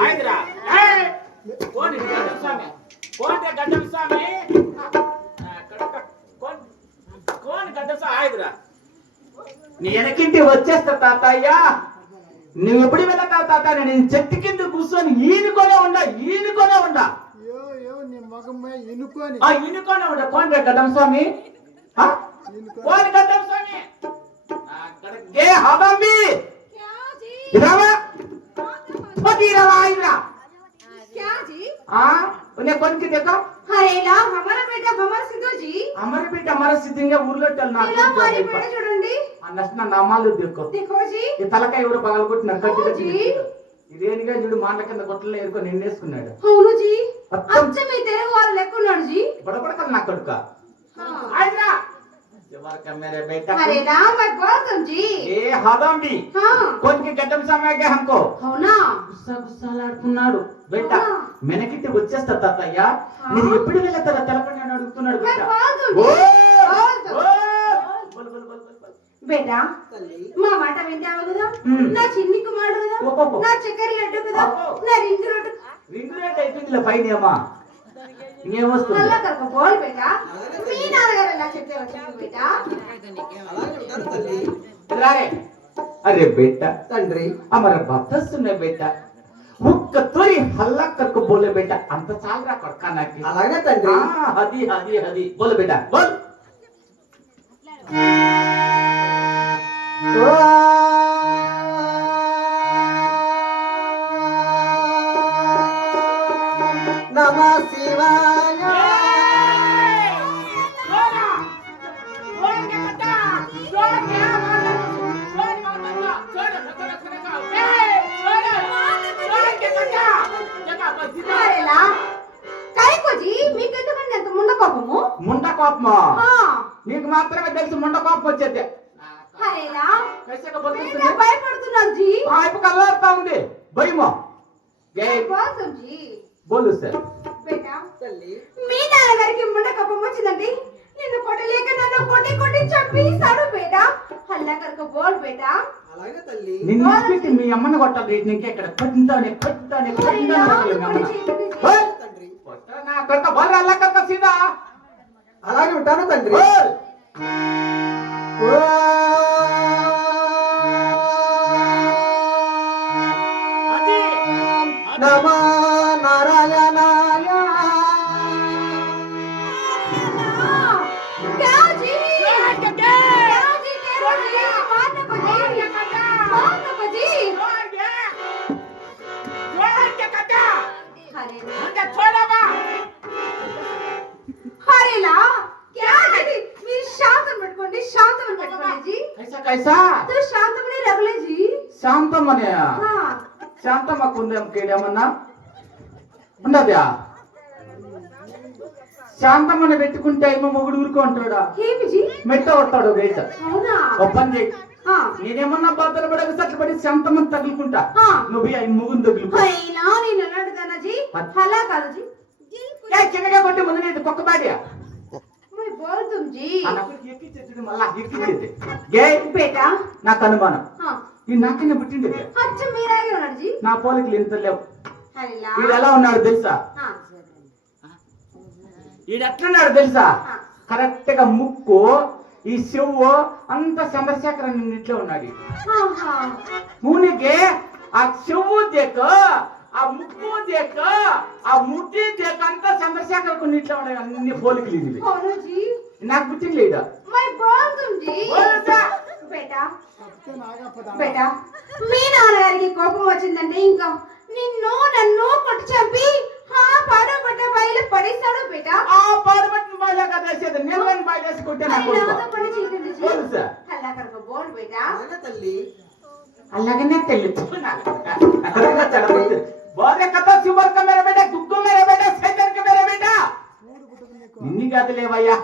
आयदरा कौन गड्डम स्वामी कौन है गड्डम स्वामी कौन गड्डम स्वामी आयदरा నీ వెనకింటి వచ్చేస్తా తాతయ్య నువ్వు ఎప్పుడు వెళ్తావు తాత నేను చెట్టు కింద కూర్చొని ఈనుకొనే ఉండా ఈనుకొనే ఉండా కోన్ గడ్డం స్వామి కోన్ గడ్డం స్వామి ఏ హబంబి ఇరావా పతిరావా ఇరా क्या जी उन्हें कौन की देखो अरे ला हमारा बेटा सिद्धू जी हमारा सिद्धंगे ఊర్లో టల్నా हमारी बेटा చూడండి అన్నస్న నామాలు देखो जी ఈ తలకాయ ఎవరో పగలగొట్టిన కట్టి ఇదేనిగా చూడు మాటల కింద గొట్టలో ఏరుకొని నిన్నేసుకున్నాడు అవును జీ అచ్చం మీ తెలుగు వాళ్ళు లెక్కున్నాడు జీ బడబడకల్ నా కొడుక ఆయిరా जवार मेरे बेटा अरे राम मैं बोलता जी ए हदंबी हां कौन के गड्डम समय के हमको అవునా గుసగుసలాడుతున్నాడు బేటా మెనకిట్టి వచ్చేస్తా తాతయ్య నేను ఎప్పుడు వెళ్తారా తెలపని అడుగుతున్నాడు బేటా బేటా మా మాట వింటావా కదా నా చిన్ని కుమారుడు కదా నా చక్కెర లడ్డు కదా నా రింగ్ రోడ్ అయిపోయిందిలే పైన ఏమా ఇంకేం వస్తుంది అలా కరక బోల్ బేటా మీ నాన్నగారు ఎలా చెప్పారు బేటా అలాగే అరే బేటా తండ్రి అమర బతస్తున్న బేటా ఒక్క తోరి హల్లా కరకు బోలే బేటా అంత చాలరా కొడక నాకు అలాగే తండ్రి అది బోల్ బేటా బోల్ नमः शिवाय ముండ కోపమా నీకు మాత్రమే తెలుసు ముండ కోపం వచ్చేది భయపడుతున్నారు జీ కల్లాడుతా ఉంది భయమో బోలు సార్ బేటా మీ నాన్నగారికి ముండ కోపం వచ్చిందండి నిన్ను కొట్టలేక నన్ను కొట్టి చంపేశాడు బేటా హల్లా కరక బోల్ బేటా అలాగే తల్లి నిన్ను పెట్టి మీ అమ్మని కొట్టాలి ఇంకెక్కడ కొట్టానే సీదా అలాగే ఉంటాను తండ్రి నమో నారాయణాయ శాంతమ్మనే శాంతమ్మకు ఉంది ఏమన్నా ఉండదా శాంతమ్మని పెట్టుకుంటే ఏమో మొగుడు ఊరుకుంటాడా మెట్ట కొడతాడు గైట పని చేయి నేనేమన్నా బాధలు పడక సట్లు పడి శాంతమ్మని తగులుకుంటా నువ్వు ముగ్గురు తగులుకో చిన్నగా కొట్టి ముందు నేను కుక్క బాడియా నాకు అనుమానం ఈ నాకన్నా పుట్టింది నా పోలికలు ఇంత లేవు వీడు ఎలా ఉన్నాడు తెలుసా వీడు ఎట్లున్నాడు తెలుసా కరెక్ట్ గా ముక్కు ఈ చెవు అంత చంద్రశేఖర ఇట్లా ఉన్నాడు మూనికి ఆ చెవు దేక ఆ ముక్కు దేక ఆ ముట్టి దేక అంతా చంద్రశేఖర కొన్ని ఇట్లా ఉన్నాయి అన్ని పోలికలు ఇది నాకు పుట్టింది లేదా బేటా మీ నాన్నగారికి కోపం వచ్చిందంటే ఇంకా నన్ను కొట్టి చంపి పాడబట్ట బయలు పడేస్తాడు బేటా పాడబట్టిన బయలు కదేసేది నేను బయలేసి కొట్టే అలాగనే తెల్లి బాగా కథ శివర్క మేర బేట దుఃఖ మేర బేట సైతన్క మేర బేట నిన్ని కాదులేవయ్యా